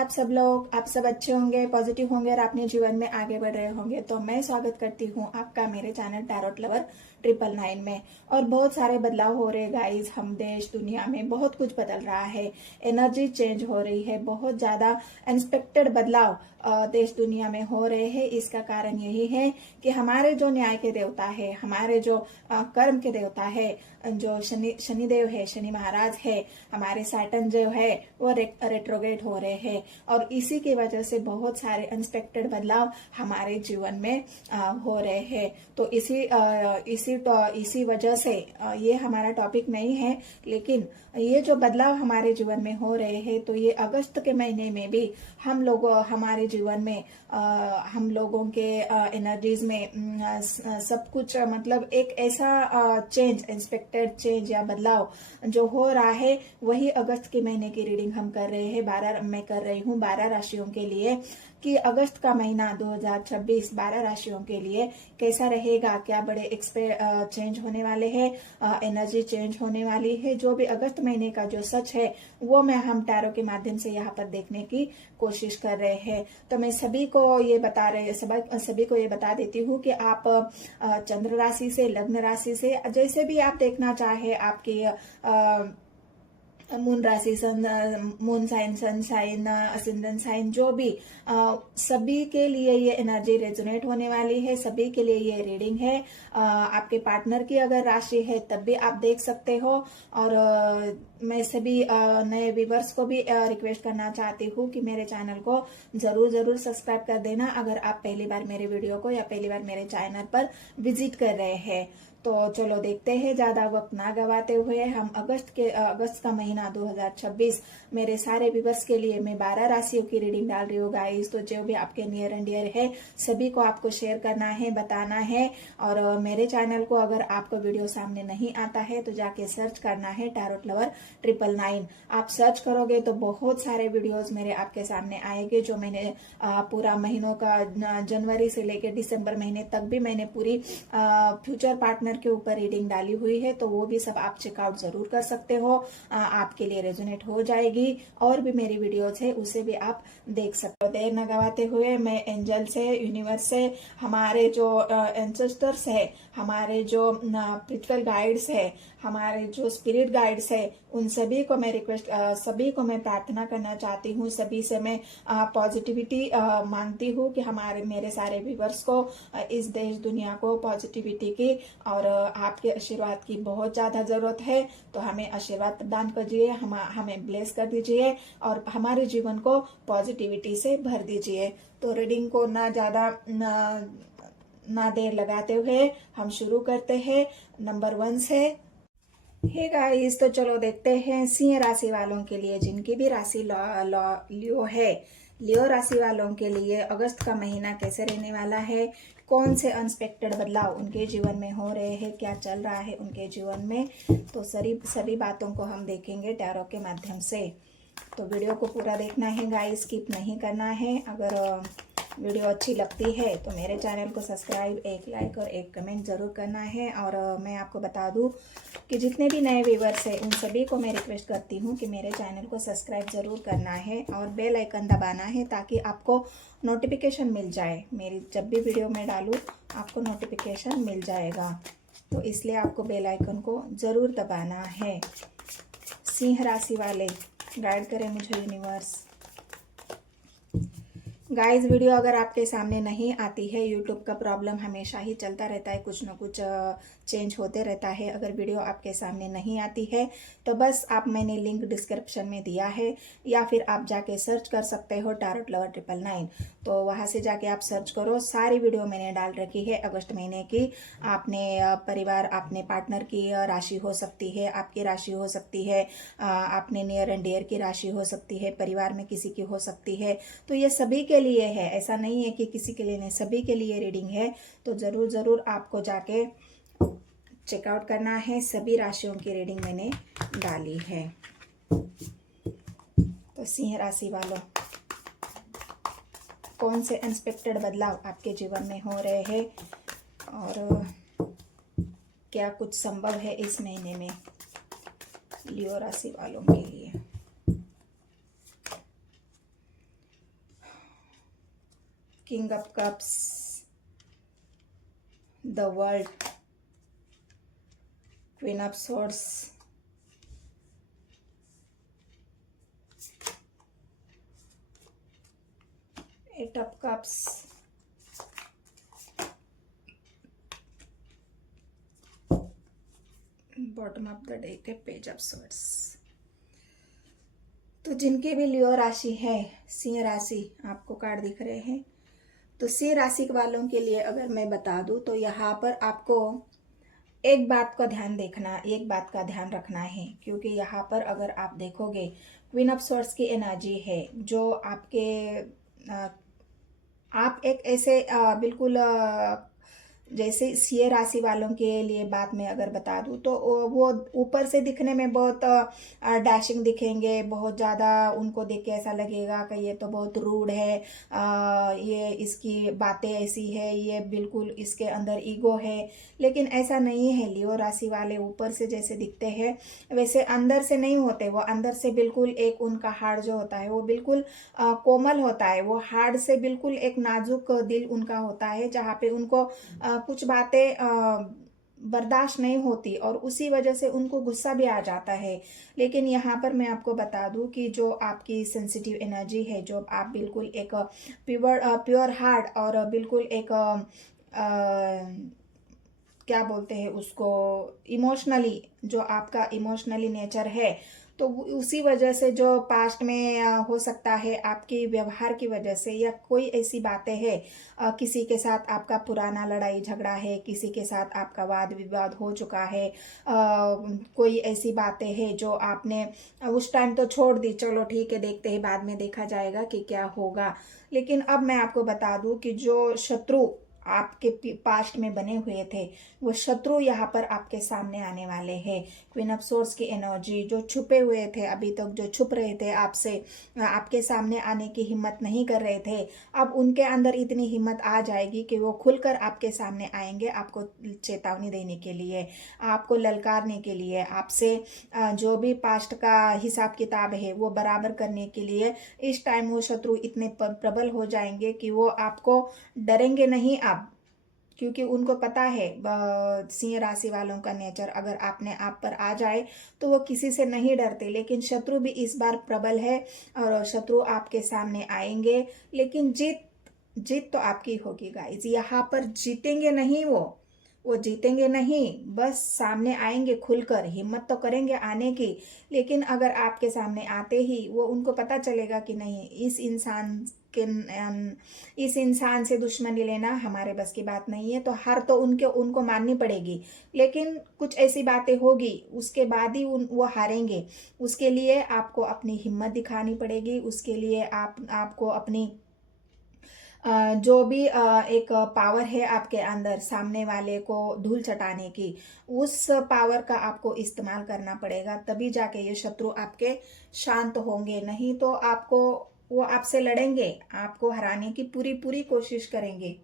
आप सब लोग, आप सब अच्छे होंगे, पॉजिटिव होंगे और अपने जीवन में आगे बढ़ रहे होंगे। तो मैं स्वागत करती हूँ आपका मेरे चैनल टैरोट लवर 999 में। और बहुत सारे बदलाव हो रहे गाइस, हम देश दुनिया में बहुत कुछ बदल रहा है, एनर्जी चेंज हो रही है, बहुत ज्यादा अनएक्सपेक्टेड बदलाव देश दुनिया में हो रहे हैं। इसका कारण यही है कि हमारे जो न्याय के देवता है, हमारे जो कर्म के देवता है, जो शनिदेव है, शनि महाराज है, हमारे सैटर्न जो है वो रेट्रोग्रेड हो रहे हैं। और इसी की वजह से बहुत सारे अनएक्सपेक्टेड बदलाव हमारे जीवन में हो रहे हैं। तो इसी वजह से ये हमारा टॉपिक नहीं है, लेकिन ये जो बदलाव हमारे जीवन में हो रहे हैं, तो ये अगस्त के महीने में भी हम लोग हमारे जीवन में हम लोगों के एनर्जीज में सब कुछ मतलब एक ऐसा चेंज, एक्सपेक्टेड चेंज या बदलाव जो हो रहा है, वही अगस्त के महीने की रीडिंग हम कर रहे हैं। मैं कर रही हूँ 12 राशियों के लिए कि अगस्त का महीना 2026 12 राशियों के लिए कैसा रहेगा, क्या बड़े चेंज होने वाले हैं, एनर्जी चेंज होने वाली है। जो भी अगस्त महीने का जो सच है वो मैं हम टैरो के माध्यम से यहाँ पर देखने की कोशिश कर रहे हैं। तो मैं सभी को ये बता देती हूँ कि आप चंद्र राशि से, लग्न राशि से, जैसे भी आप देखना चाहे, आपकी मून राशि, moon sign, sun sign, ascendant sign, जो भी सभी के लिए ये एनर्जी रेजोनेट होने वाली है, सभी के लिए ये रीडिंग है। आपके पार्टनर की अगर राशि है तब भी आप देख सकते हो। और मैं सभी नए व्यूवर्स को भी रिक्वेस्ट करना चाहती हूँ कि मेरे चैनल को जरूर सब्सक्राइब कर देना अगर आप पहली बार मेरे वीडियो को या पहली बार मेरे चैनल पर विजिट कर रहे हैं। तो चलो देखते हैं, ज्यादा वक्त ना गवाते हुए हम अगस्त का महीना 2026 मेरे सारे व्यूवर्स के लिए मैं 12 राशियों की रीडिंग डाल रही हूँ गाइस। तो जो भी आपके नियर एंड डियर है सभी को आपको शेयर करना है, बताना है। और मेरे चैनल को अगर आपको वीडियो सामने नहीं आता है तो जाके सर्च करना है टैरोट लवर 999। आप सर्च करोगे तो बहुत सारे वीडियोस मेरे आपके सामने आएंगे, जो मैंने पूरा महीनों का जनवरी से लेकर दिसंबर महीने तक भी मैंने पूरी फ्यूचर पार्टनर के ऊपर रीडिंग डाली हुई है। तो वो भी सब आप चेकआउट जरूर कर सकते हो, आपके लिए रेजोनेट हो जाएगी। और भी मेरी वीडियोस है उसे भी आप देख सकते हो। देर न गवाते हुए मैं एंजल से, यूनिवर्स से, हमारे जो एंसेस्टर्स है, हमारे जो स्पिरिचुअल गाइड्स है, हमारे जो स्पिरिट गाइड्स है, उन सभी को मैं सभी को मैं प्रार्थना करना चाहती हूँ। सभी से मैं पॉजिटिविटी मांगती हूँ कि मेरे सारे व्यूवर्स को, इस देश दुनिया को पॉजिटिविटी की और आपके आशीर्वाद की बहुत ज्यादा जरूरत है। तो हमें आशीर्वाद प्रदान कीजिए, हमें ब्लेस कर दीजिए और हमारे जीवन को पॉजिटिविटी से भर दीजिए। तो रीडिंग को ना देर लगाते हुए हम शुरू करते हैं। नंबर 1 से हे गाइस, तो चलो देखते हैं सिंह राशि वालों के लिए, जिनकी भी राशि लियो है, लियो राशि वालों के लिए अगस्त का महीना कैसे रहने वाला है, कौन से अनएक्सपेक्टेड बदलाव उनके जीवन में हो रहे हैं, क्या चल रहा है उनके जीवन में। तो सभी बातों को हम देखेंगे टैरो के माध्यम से। तो वीडियो को पूरा देखना है गाइस, स्किप नहीं करना है। अगर वीडियो अच्छी लगती है तो मेरे चैनल को सब्सक्राइब, एक लाइक और एक कमेंट जरूर करना है। और मैं आपको बता दूं कि जितने भी नए व्यूवर्स हैं उन सभी को मैं रिक्वेस्ट करती हूं कि मेरे चैनल को सब्सक्राइब जरूर करना है और बेल आइकन दबाना है, ताकि आपको नोटिफिकेशन मिल जाए। मेरी जब भी वीडियो मैं डालूँ आपको नोटिफिकेशन मिल जाएगा, तो इसलिए आपको बेल आइकन को जरूर दबाना है। सिंह राशि वाले गाइड करें मुझे यूनिवर्स। गाइस, वीडियो अगर आपके सामने नहीं आती है, यूट्यूब का प्रॉब्लम हमेशा ही चलता रहता है, कुछ न कुछ चेंज होते रहता है। अगर वीडियो आपके सामने नहीं आती है तो बस मैंने लिंक डिस्क्रिप्शन में दिया है, या फिर आप जाके सर्च कर सकते हो टैरोट लवर 999। तो वहां से जाके आप सर्च करो, सारी वीडियो मैंने डाल रखी है अगस्त महीने की। आपने परिवार, अपने पार्टनर की राशि हो सकती है, आपकी राशि हो सकती है, आपने नियर एंड डियर की राशि हो सकती है, परिवार में किसी की हो सकती है। तो ये सभी के लिए है, ऐसा नहीं है कि किसी के लिए नहीं, सभी के लिए रीडिंग है। तो जरूर आपको जाके चेकआउट करना है। सभी राशियों की रीडिंग मैंने डाली है। तो सिंह राशि वालों, कौन से अनएक्सपेक्टेड बदलाव आपके जीवन में हो रहे हैं और क्या कुछ संभव है इस महीने में लियो राशि वालों के लिए। King of cups, the world, queen of swords, eight of cups, bottom of the deck है पेज ऑफ सोर्ड्स। तो जिनके भी लियो राशि है, सिंह राशि आपको कार्ड दिख रहे हैं, तो सिंह राशि वालों के लिए अगर मैं बता दूं तो यहाँ पर आपको एक बात का ध्यान रखना है, क्योंकि यहाँ पर अगर आप देखोगे क्वीन ऑफ सोर्ड्स की एनर्जी है जो आपके आप एक ऐसे बिल्कुल जैसे सिंह राशि वालों के लिए बात मैं अगर बता दूं तो वो ऊपर से दिखने में बहुत डैशिंग दिखेंगे, बहुत ज़्यादा उनको देख के ऐसा लगेगा कि ये तो बहुत रूड है, ये इसकी बातें ऐसी है, ये बिल्कुल इसके अंदर ईगो है। लेकिन ऐसा नहीं है, लियो राशि वाले ऊपर से जैसे दिखते हैं वैसे अंदर से नहीं होते। वो अंदर से बिल्कुल एक उनका हार्ट जो होता है वो बिल्कुल कोमल होता है, वो हार्ट से बिल्कुल एक नाजुक दिल उनका होता है, जहाँ पे उनको कुछ बातें बर्दाश्त नहीं होती और उसी वजह से उनको गुस्सा भी आ जाता है। लेकिन यहाँ पर मैं आपको बता दूं कि जो आपकी सेंसिटिव एनर्जी है, जो आप बिल्कुल एक प्योर हार्ट और बिल्कुल एक क्या बोलते हैं उसको, इमोशनली, जो आपका इमोशनली नेचर है, तो उसी वजह से जो पास्ट में हो सकता है आपके व्यवहार की वजह से या कोई ऐसी बातें हैं, किसी के साथ आपका पुराना लड़ाई झगड़ा है, किसी के साथ आपका वाद विवाद हो चुका है, कोई ऐसी बातें हैं जो आपने उस टाइम तो छोड़ दी, चलो ठीक है देखते हैं बाद में देखा जाएगा कि क्या होगा। लेकिन अब मैं आपको बता दूं कि जो शत्रु आपके पास्ट में बने हुए थे वो शत्रु यहाँ पर आपके सामने आने वाले हैं। क्वीन ऑफ सोर्ड्स की एनर्जी, जो छुपे हुए थे अभी तक, जो छुप रहे थे आपसे, आपके सामने आने की हिम्मत नहीं कर रहे थे, अब उनके अंदर इतनी हिम्मत आ जाएगी कि वो खुलकर आपके सामने आएंगे, आपको चेतावनी देने के लिए, आपको ललकारने के लिए, आपसे जो भी पास्ट का हिसाब किताब है वो बराबर करने के लिए इस टाइम वो शत्रु इतने प्रबल हो जाएंगे कि वो आपको डरेंगे नहीं अब, क्योंकि उनको पता है सिंह राशि वालों का नेचर, अगर आपने आप पर आ जाए तो वो किसी से नहीं डरते। लेकिन शत्रु भी इस बार प्रबल है और शत्रु आपके सामने आएंगे, लेकिन जीत तो आपकी होगी गाइस। यहाँ पर जीतेंगे नहीं, वो जीतेंगे नहीं, बस सामने आएंगे, खुलकर हिम्मत तो करेंगे आने की। लेकिन अगर आपके सामने आते ही वो उनको पता चलेगा कि नहीं, इस इंसान से दुश्मनी लेना हमारे बस की बात नहीं है, तो हार तो उनको माननी पड़ेगी। लेकिन कुछ ऐसी बातें होगी उसके बाद ही वो हारेंगे। उसके लिए आपको अपनी हिम्मत दिखानी पड़ेगी, उसके लिए आपको अपनी जो भी एक पावर है आपके अंदर सामने वाले को धूल चटाने की, उस पावर का आपको इस्तेमाल करना पड़ेगा, तभी जाके ये शत्रु आपके शांत होंगे। नहीं तो वो आपसे लड़ेंगे, आपको हराने की पूरी पूरी कोशिश करेंगे,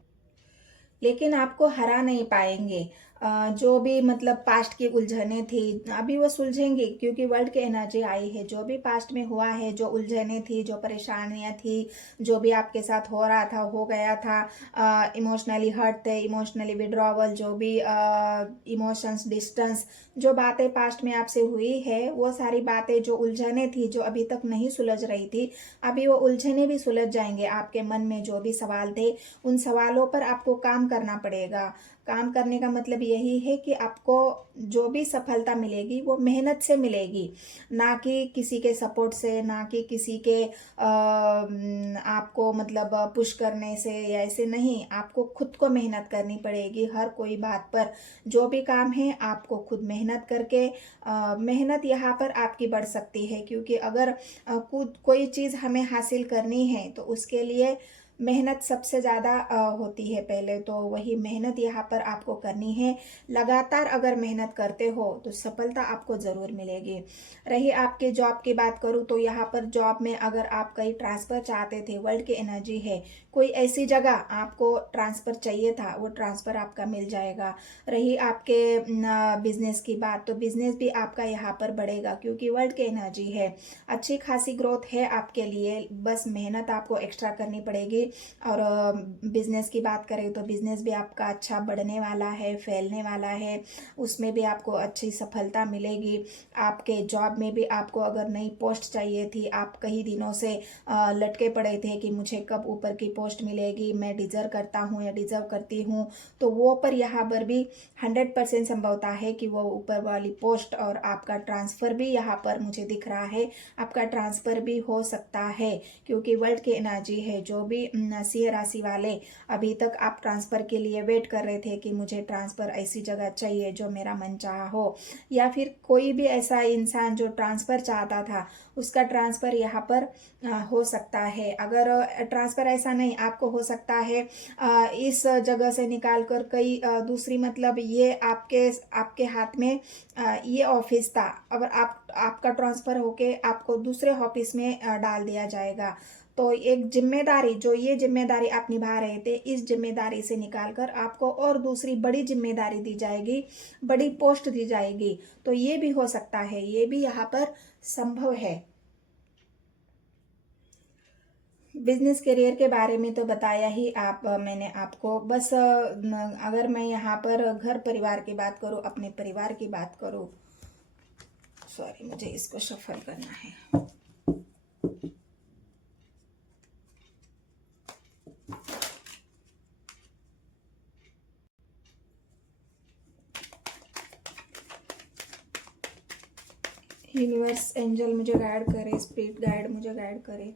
लेकिन आपको हरा नहीं पाएंगे। जो भी मतलब पास्ट की उलझने थी अभी वो सुलझेंगी, क्योंकि वर्ल्ड की एनर्जी आई है। जो भी पास्ट में हुआ है, जो उलझने थी, जो परेशानियां थी, जो भी आपके साथ हो रहा था, हो गया था, इमोशनली हर्ट थे, इमोशनली विड्रॉवल, जो भी इमोशंस डिस्टेंस, जो बातें पास्ट में आपसे हुई है, वो सारी बातें, जो उलझने थी, जो अभी तक नहीं सुलझ रही थी, अभी वो उलझने भी सुलझ जाएंगे। आपके मन में जो भी सवाल थे उन सवालों पर आपको काम करना पड़ेगा। काम करने का मतलब यही है कि आपको जो भी सफलता मिलेगी वो मेहनत से मिलेगी, ना कि किसी के सपोर्ट से, ना कि किसी के आपको मतलब पुश करने से, या ऐसे नहीं। आपको खुद को मेहनत करनी पड़ेगी हर कोई बात पर। जो भी काम है आपको खुद मेहनत करके, मेहनत यहाँ पर आपकी बढ़ सकती है, क्योंकि अगर कोई चीज़ हमें हासिल करनी है तो उसके लिए मेहनत सबसे ज़्यादा होती है पहले, तो वही मेहनत यहाँ पर आपको करनी है। लगातार अगर मेहनत करते हो तो सफलता आपको ज़रूर मिलेगी। रही आपके जॉब की बात करूँ तो यहाँ पर जॉब में अगर आप कहीं ट्रांसफ़र चाहते थे, वर्ल्ड की एनर्जी है, कोई ऐसी जगह आपको ट्रांसफ़र चाहिए था, वो ट्रांसफ़र आपका मिल जाएगा। रही आपके बिजनेस की बात, तो बिजनेस भी आपका यहाँ पर बढ़ेगा, क्योंकि वर्ल्ड की एनर्जी है। अच्छी खासी ग्रोथ है आपके लिए, बस मेहनत आपको एक्स्ट्रा करनी पड़ेगी। और बिजनेस की बात करें तो बिजनेस भी आपका अच्छा बढ़ने वाला है, फैलने वाला है, उसमें भी आपको अच्छी सफलता मिलेगी। आपके जॉब में भी आपको अगर नई पोस्ट चाहिए थी, आप कई दिनों से लटके पड़े थे कि मुझे कब ऊपर की पोस्ट मिलेगी, मैं डिजर्व करता हूँ या डिजर्व करती हूँ, तो वो पर यहाँ पर भी 100% संभवता है कि वो ऊपर वाली पोस्ट और आपका ट्रांसफ़र भी यहाँ पर मुझे दिख रहा है, आपका ट्रांसफ़र भी हो सकता है, क्योंकि वर्ल्ड की एनर्जी है। जो भी सिंह राशि वाले अभी तक आप ट्रांसफ़र के लिए वेट कर रहे थे कि मुझे ट्रांसफ़र ऐसी जगह चाहिए जो मेरा मन चाहा हो, या फिर कोई भी ऐसा इंसान जो ट्रांसफ़र चाहता था, उसका ट्रांसफ़र यहाँ पर हो सकता है। अगर ट्रांसफ़र ऐसा नहीं, आपको हो सकता है इस जगह से निकाल कर कई दूसरी, मतलब ये आपके हाथ में ये ऑफिस था, अब आपका ट्रांसफ़र होके आपको दूसरे ऑफिस में डाल दिया जाएगा। तो एक जिम्मेदारी, जो ये जिम्मेदारी आप निभा रहे थे, इस जिम्मेदारी से निकालकर आपको और दूसरी बड़ी जिम्मेदारी दी जाएगी, बड़ी पोस्ट दी जाएगी। तो ये भी हो सकता है, ये भी यहाँ पर संभव है। बिजनेस करियर के बारे में तो बताया ही मैंने आपको। बस अगर मैं यहाँ पर घर परिवार की बात करूँ, अपने परिवार की बात करूँ, सॉरी मुझे इसको शफल करना है। यूनिवर्स एंजल मुझे गाइड करे, स्पिरिट गाइड मुझे गाइड करे।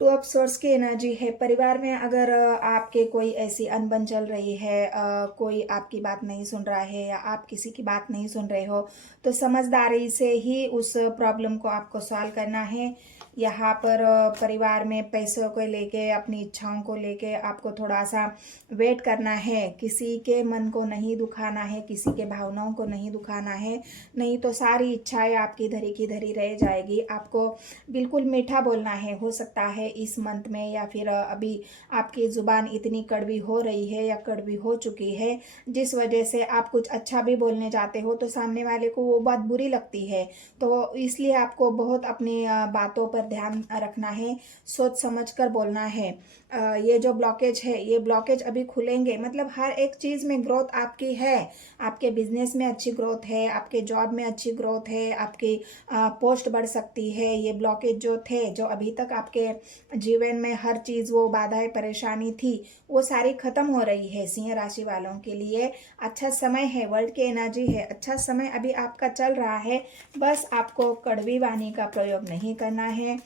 टू ऑफ सोर्स की एनर्जी है। परिवार में अगर आपके कोई ऐसी अनबन चल रही है, कोई आपकी बात नहीं सुन रहा है या आप किसी की बात नहीं सुन रहे हो, तो समझदारी से ही उस प्रॉब्लम को आपको सॉल्व करना है। यहाँ पर परिवार में पैसों को लेके, अपनी इच्छाओं को लेके आपको थोड़ा सा वेट करना है। किसी के मन को नहीं दुखाना है, किसी के भावनाओं को नहीं दुखाना है, नहीं तो सारी इच्छाएं आपकी धरी की धरी रह जाएगी। आपको बिल्कुल मीठा बोलना है। हो सकता है इस मंथ में या फिर अभी आपकी ज़ुबान इतनी कड़वी हो रही है या कड़वी हो चुकी है, जिस वजह से आप कुछ अच्छा भी बोलने जाते हो तो सामने वाले को वो बात बुरी लगती है। तो इसलिए आपको बहुत अपनी बातों पर ध्यान रखना है, सोच समझ कर बोलना है। ये जो ब्लॉकेज है, ये ब्लॉकेज अभी खुलेंगे। मतलब हर एक चीज़ में ग्रोथ आपकी है। आपके बिजनेस में अच्छी ग्रोथ है, आपके जॉब में अच्छी ग्रोथ है, आपकी पोस्ट बढ़ सकती है। ये ब्लॉकेज जो थे, जो अभी तक आपके जीवन में हर चीज़ वो बाधाएं परेशानी थी, वो सारी खत्म हो रही है। सिंह राशि वालों के लिए अच्छा समय है, वर्ल्ड की एनर्जी है, अच्छा समय अभी आपका चल रहा है। बस आपको कड़वी वाणी का प्रयोग नहीं करना है।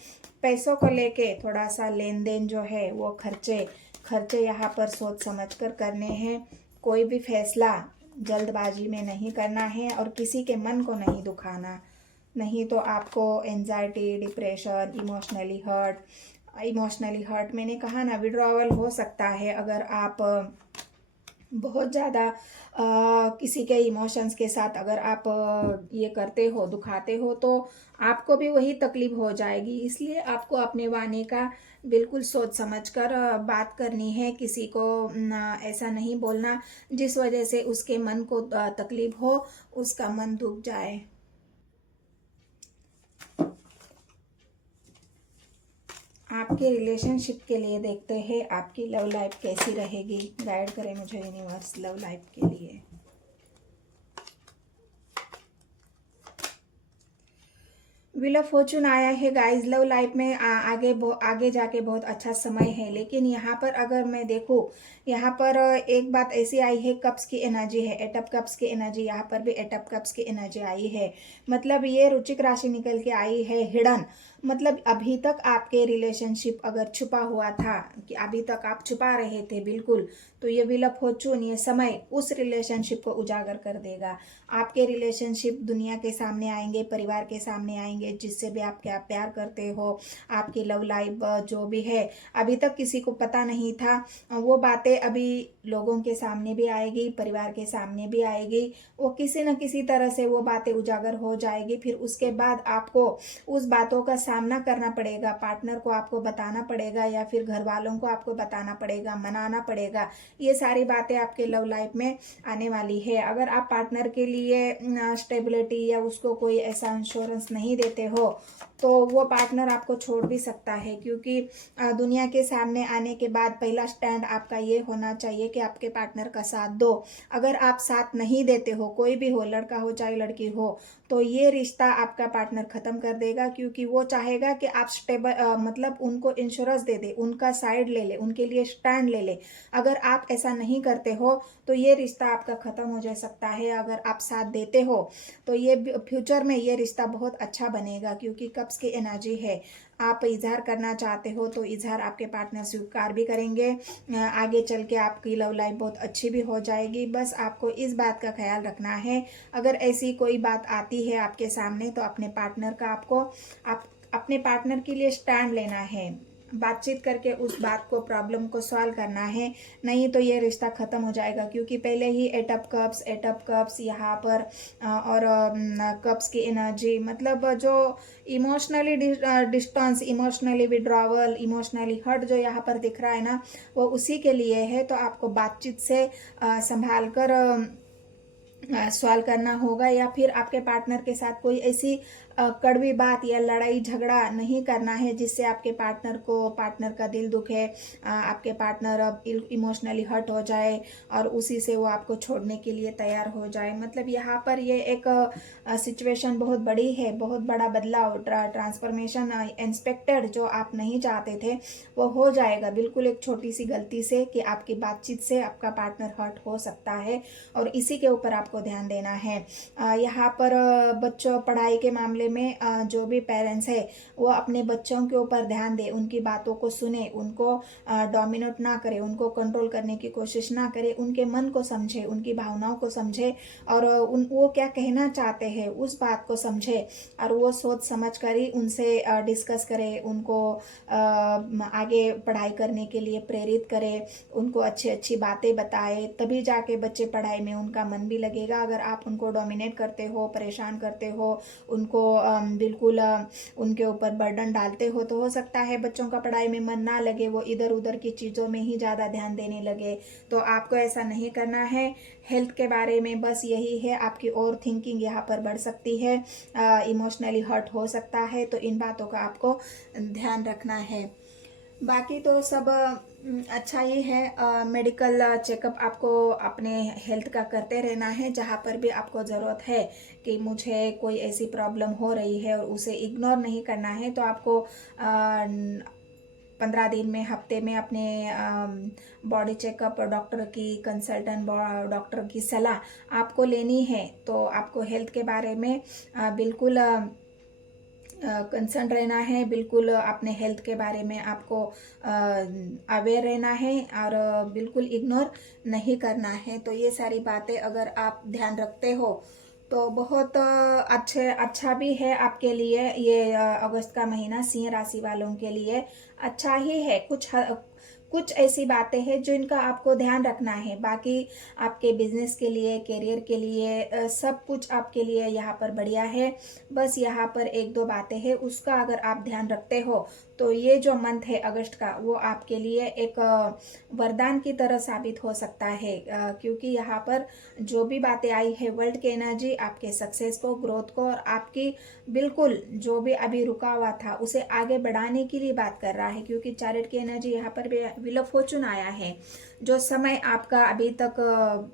पैसों को लेके थोड़ा सा लेन देन जो है वो खर्चे यहाँ पर सोच समझ कर करने हैं। कोई भी फैसला जल्दबाजी में नहीं करना है और किसी के मन को नहीं दुखाना, नहीं तो आपको एंजाइटी, डिप्रेशन, इमोशनली हर्ट मैंने कहा ना, विड्रॉवल हो सकता है। अगर आप बहुत ज़्यादा किसी के इमोशंस के साथ अगर आप ये करते हो, दुखाते हो, तो आपको भी वही तकलीफ हो जाएगी। इसलिए आपको अपने वाणी का बिल्कुल सोच समझ कर बात करनी है। किसी को ऐसा नहीं बोलना जिस वजह से उसके मन को तकलीफ हो, उसका मन दुख जाए। आपके रिलेशनशिप के लिए देखते हैं आपकी लव लाइफ कैसी रहेगी। गाइड करें मुझे यूनिवर्स लव लाइफ के लिए। व्हील ऑफ फॉर्चून आया है गाइस। लव लाइफ में आगे जाके बहुत अच्छा समय है, लेकिन यहाँ पर अगर मैं देखूँ, यहाँ पर एक बात ऐसी आई है, कप्स की एनर्जी है, एट ऑफ कप्स की एनर्जी, यहाँ पर भी एट ऑफ कप्स की एनर्जी आई है। मतलब ये रुचिक राशि निकल के आई है, हिडन। मतलब अभी तक आपके रिलेशनशिप अगर छुपा हुआ था, कि अभी तक आप छुपा रहे थे बिल्कुल, तो ये व्हील ऑफ फॉर्चून, ये समय उस रिलेशनशिप को उजागर कर देगा। आपके रिलेशनशिप दुनिया के सामने आएंगे, परिवार के सामने आएंगे, जिससे भी आप क्या प्यार करते हो, आपकी लव लाइफ जो भी है, अभी तक किसी को पता नहीं था, वो बातें अभी लोगों के सामने भी आएगी, परिवार के सामने भी आएगी। वो किसी न किसी तरह से वो बातें उजागर हो जाएगी। फिर उसके बाद आपको उस बातों का सामना करना पड़ेगा, पार्टनर को आपको बताना पड़ेगा या फिर घर वालों को आपको बताना पड़ेगा, मनाना पड़ेगा। ये सारी बातें आपके लव लाइफ में आने वाली है। अगर आप पार्टनर के लिए स्टेबिलिटी या उसको कोई ऐसा इंश्योरेंस नहीं देते हो तो वो पार्टनर आपको छोड़ भी सकता है, क्योंकि दुनिया के सामने आने के बाद पहला स्टैंड आपका ये होना चाहिए कि आपके पार्टनर का साथ दो। अगर आप साथ नहीं देते हो, कोई भी हो, लड़का हो चाहे लड़की हो, तो ये रिश्ता आपका पार्टनर खत्म कर देगा, क्योंकि वो चाहेगा कि आप मतलब उनको इंश्योरेंस दे दे, उनका साइड ले ले, उनके लिए स्टैंड ले ले। अगर आप ऐसा नहीं करते हो तो ये रिश्ता आपका खत्म हो जा सकता है। अगर आप साथ देते हो तो ये फ्यूचर में ये रिश्ता बहुत अच्छा बनेगा, क्योंकि कब्ज की एनर्जी है। आप इजहार करना चाहते हो तो इजहार आपके पार्टनर स्वीकार भी करेंगे। आगे चल के आपकी लव लाइफ बहुत अच्छी भी हो जाएगी। बस आपको इस बात का ख्याल रखना है, अगर ऐसी कोई बात आती है आपके सामने तो अपने पार्टनर का आप अपने पार्टनर के लिए स्टैंड लेना है, बातचीत करके उस बात को, प्रॉब्लम को सॉल्व करना है। नहीं तो ये रिश्ता खत्म हो जाएगा, क्योंकि पहले ही एट ऑफ कप्स यहाँ पर और कप्स की एनर्जी, मतलब जो emotionally distance, emotionally withdrawal, emotionally hurt जो यहाँ पर दिख रहा है ना, वो उसी के लिए है। तो आपको बातचीत से संभाल कर सॉल्व करना होगा, या फिर आपके पार्टनर के साथ कोई ऐसी कड़वी बात या लड़ाई झगड़ा नहीं करना है जिससे आपके पार्टनर का दिल दुखे, आपके पार्टनर इमोशनली हर्ट हो जाए और उसी से वो आपको छोड़ने के लिए तैयार हो जाए। मतलब यहाँ पर ये एक सिचुएशन बहुत बड़ी है, बहुत बड़ा बदलाव, ट्रांसफॉर्मेशन इंस्पेक्टेड जो आप नहीं चाहते थे वो हो जाएगा, बिल्कुल एक छोटी सी गलती से कि आपकी बातचीत से आपका पार्टनर हर्ट हो सकता है, और इसी के ऊपर आपको ध्यान देना है। यहाँ पर बच्चों पढ़ाई के मामले में जो भी पेरेंट्स है वो अपने बच्चों के ऊपर ध्यान दे, उनकी बातों को सुने, उनको डोमिनेट ना करे, उनको कंट्रोल करने की कोशिश ना करे, उनके मन को समझे, उनकी भावनाओं को समझे, और वो क्या कहना चाहते हैं उस बात को समझे, और वो सोच समझ कर ही उनसे डिस्कस करे, उनको आगे पढ़ाई करने के लिए प्रेरित करे, उनको अच्छी अच्छी बातें बताए, तभी जाके बच्चे पढ़ाई में उनका मन भी लगेगा। अगर आप उनको डोमिनेट करते हो, परेशान करते हो, उनको बिल्कुल उनके ऊपर बर्डन डालते हो, तो हो सकता है बच्चों का पढ़ाई में मन ना लगे, वो इधर उधर की चीज़ों में ही ज़्यादा ध्यान देने लगे। तो आपको ऐसा नहीं करना है। हेल्थ के बारे में बस यही है, आपकी ओवर थिंकिंग यहाँ पर बढ़ सकती है, इमोशनली हर्ट हो सकता है, तो इन बातों का आपको ध्यान रखना है। बाकी तो सब अच्छा ही है। मेडिकल चेकअप आपको अपने हेल्थ का करते रहना है, जहाँ पर भी आपको ज़रूरत है कि मुझे कोई ऐसी प्रॉब्लम हो रही है और उसे इग्नोर नहीं करना है, तो आपको 15 दिन में, हफ्ते में अपने बॉडी चेकअप, डॉक्टर की कंसल्टेंट, डॉक्टर की सलाह आपको लेनी है। तो आपको हेल्थ के बारे में बिल्कुल कंसर्न रहना है, बिल्कुल अपने हेल्थ के बारे में आपको अवेयर रहना है, और बिल्कुल इग्नोर नहीं करना है। तो ये सारी बातें अगर आप ध्यान रखते हो तो बहुत अच्छा भी है आपके लिए। ये अगस्त का महीना सिंह राशि वालों के लिए अच्छा ही है। कुछ ऐसी बातें हैं जिनका आपको ध्यान रखना है। बाकी आपके बिजनेस के लिए, करियर के लिए, सब कुछ आपके लिए यहाँ पर बढ़िया है। बस यहाँ पर एक दो बातें हैं, उसका अगर आप ध्यान रखते हो तो ये जो मंथ है अगस्त का, वो आपके लिए एक वरदान की तरह साबित हो सकता है, क्योंकि यहाँ पर जो भी बातें आई है, वर्ल्ड की एनर्जी आपके सक्सेस को, ग्रोथ को, और आपकी बिल्कुल जो भी अभी रुका हुआ था उसे आगे बढ़ाने के लिए बात कर रहा है, क्योंकि चैरिट की एनर्जी यहाँ पर भी व्हील ऑफ फॉर्चून आया है। जो समय आपका अभी तक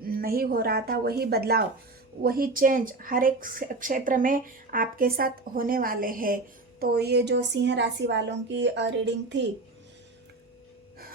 नहीं हो रहा था, वही बदलाव, वही चेंज हर एक क्षेत्र में आपके साथ होने वाले हैं। तो ये जो सिंह राशि वालों की रीडिंग थी,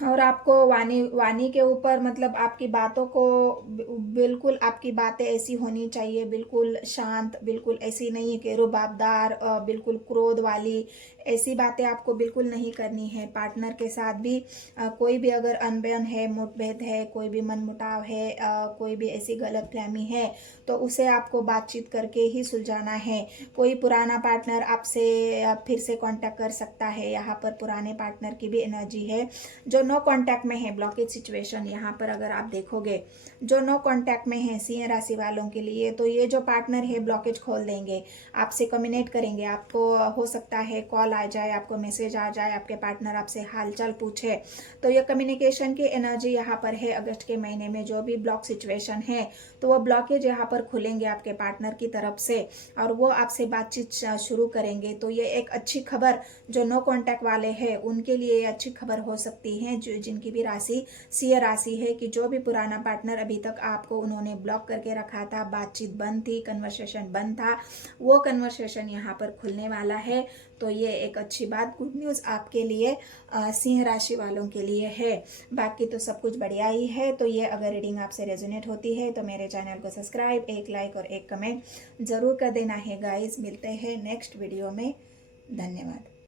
और आपको वाणी के ऊपर, मतलब आपकी बातों को बिल्कुल, आपकी बातें ऐसी होनी चाहिए, बिल्कुल शांत, बिल्कुल ऐसी नहीं कि रुबाबदार, बिल्कुल क्रोध वाली, ऐसी बातें आपको बिल्कुल नहीं करनी है। पार्टनर के साथ भी कोई भी अगर अनबन है, मुठभेद है, कोई भी मनमुटाव है, कोई भी ऐसी गलतफहमी है, तो उसे आपको बातचीत करके ही सुलझाना है। कोई पुराना पार्टनर आपसे फिर से कांटेक्ट कर सकता है, यहाँ पर पुराने पार्टनर की भी एनर्जी है। जो नो कांटेक्ट में है ब्लॉकेज सिचुएशन, यहाँ पर अगर आप देखोगे जो नो कांटेक्ट में है सिंह राशि वालों के लिए, तो ये जो पार्टनर है ब्लॉकेज खोल देंगे, आपसे कम्युनिकेट करेंगे। आपको हो सकता है कॉल आ जाए, आपको मैसेज आ जाए, आपके पार्टनर आपसे हालचाल पूछे, तो ये कम्युनिकेशन की एनर्जी यहाँ पर है। अगस्त के महीने में जो भी ब्लॉक सिचुएशन है, तो वो ब्लॉकेज यहाँ पर खुलेंगे आपके पार्टनर की तरफ से और वो आपसे बातचीत शुरू करेंगे। तो ये एक अच्छी खबर जो नो कांटेक्ट वाले हैं उनके लिए अच्छी खबर हो सकती है, जो जिनकी भी राशि सिंह राशि है, कि जो भी पुराना पार्टनर अभी तक आपको उन्होंने ब्लॉक करके रखा था, बातचीत बंद थी, कन्वर्सेशन बंद था, वो कन्वर्सेशन यहाँ पर खुलने वाला है। तो ये एक अच्छी बात, गुड न्यूज आपके लिए सिंह राशि वालों के लिए है। बाकी तो सब कुछ बढ़िया ही है। तो ये अगर रीडिंग आपसे रेजोनेट होती है तो मेरे चैनल को सब्सक्राइब, एक लाइक और एक कमेंट जरूर कर देना है गाइस। मिलते हैं नेक्स्ट वीडियो में। धन्यवाद।